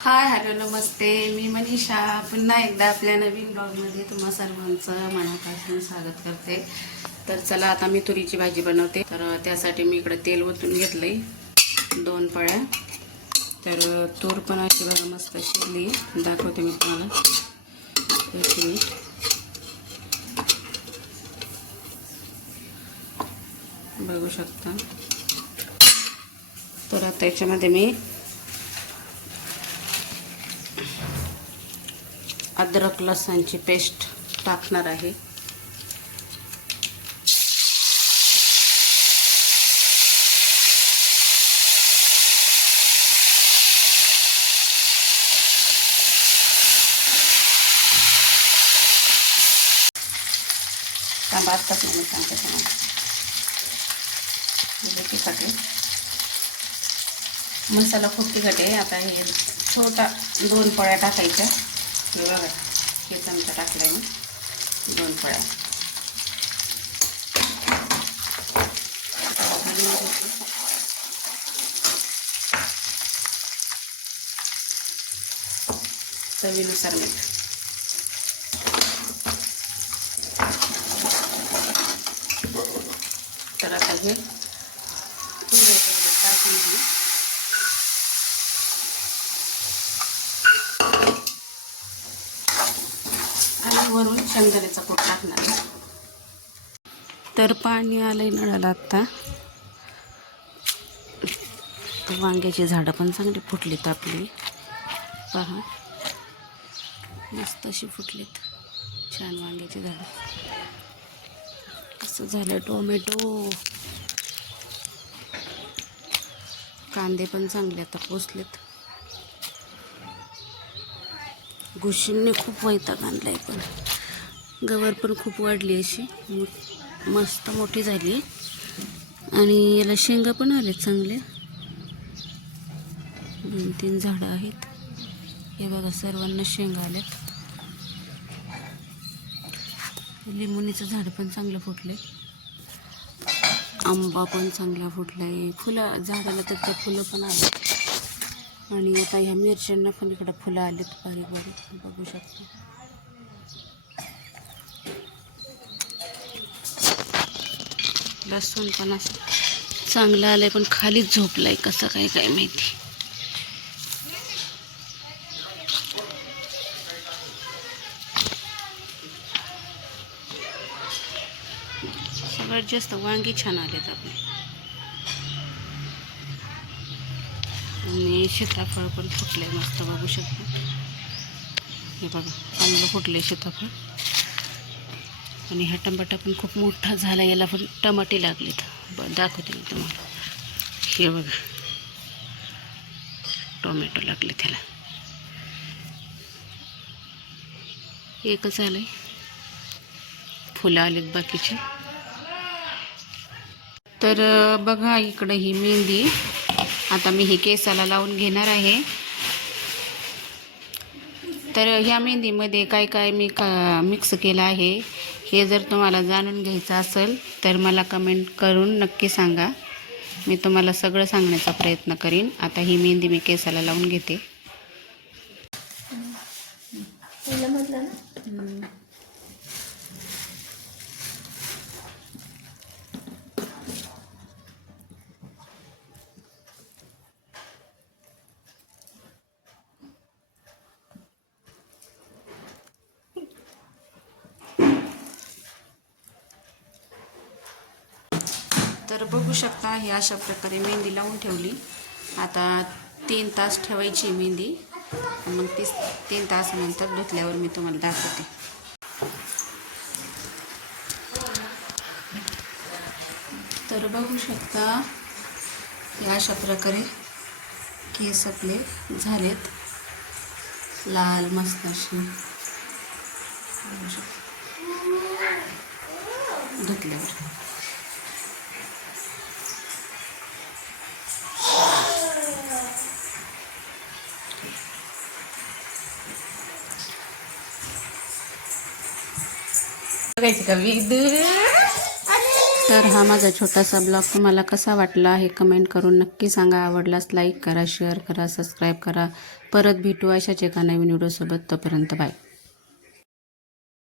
Hi hello नमस्ते. मी मनीषा पुन्हा एकदा आपल्या नवीन ब्लॉगमध्ये तुम्हा सर्वांचं मनापासून स्वागत करते. तर चला आता मी तुरीची भाजी बनवते. तर त्यासाठी मी इकडे तेल ओतून घेतलंय 2 पळ्या. तर तूर पण अशी बघा मस्त शिजली, दाखवते मी तुम्हाला. अशी बघू शकता. तर आता याच्यामध्ये मी अद्रक लसणची पेस्ट टाकणार आहे. कांदा आत्ताच मी सांगते तुम्हाला. तिखट आहे, मसाला खूप तिखट आहे. आता हे छोटा 2 पळ्या टाकायच्या. हे बघा, हे चमचा टाकलाय मी 2 पळ्या. चवीनुसार मीठ. तर आता हे आणि वरून शेंगदाण्याचा कूट टाकणार. तर पाणी आलंय नळाला आत्ता. वांग्याची झाडं पण चांगली फुटलीत आपली, पहा मस्त अशी फुटलीत. छान वांग्याची झाडं. कसं झालं टोमॅटो. कांदे पण चांगले आता पोचलेत. घुशींनी खूप वैताग आणलाय, पण गवर पण खूप वाढली, अशी मस्त मोठी झाली. आणि याला शेंगा पण आलेत चांगले. 2-3 झाडं आहेत. हे बघा, सर्वांना शेंगा आल्यात. लिंबुनीचं झाड पण चांगलं फुटले. आंबा पण चांगला फुटलाय. फुलं झाडाला तर ते फुलं पण आले. आणि आता ह्या मिरच्यांना पण इकडं फुलं आलीत बारीक बारीक, बघू शकता. लसूण पण असं चांगलं आलंय, पण खालीच झोपलाय. कसं काय माहिती. सगळ्यात जास्त वांगी छान आलेत आपले. आणि सीताफळ पण फुटलंय मस्त, बघू शकता. हे बघा, चांगलं फुटले सीताफळ. आणि हा टमाटा पण खूप मोठा झाला. याला पण टमाटे लागलेत. दाखवते मी तुम्हाला. हे बघा, टोमॅटो लागले त्याला. एकच आलंय, फुलं आलीत बाकीची. तर बघा, इकडं ही मेहंदी आता मी ही केसाला लावून घेणार आहे. तर ह्या मेहंदीमध्ये काय मी मिक्स केलं आहे, हे जर तुम्हाला जाणून घ्यायचं असेल तर मला कमेंट करून नक्की सांगा. मी तुम्हाला सगळं सांगण्याचा प्रयत्न करीन. आता ही मेहंदी मी केसाला लावून घेते. तर बघू शकता, ही अशा प्रकारे मेहंदी लावून ठेवली. आता 3 तास ठेवायची मेहंदी. मग 3 तासानंतर धुतल्यावर मी तुम्हाला दाखवते. तर बघू शकता, हे अशा प्रकारे केस आपले झालेत लाल मस्त असे. धुतल्यावर बघायची का विद. तर हा माझा छोटासा ब्लॉग तुम्हाला कसा वाटला हे कमेंट करून नक्की सांगा. आवडल्यास लाईक करा, शेअर करा, सबस्क्राईब करा. परत भेटू अशाच एका नवीन व्हिडिओसोबत. तोपर्यंत बाय.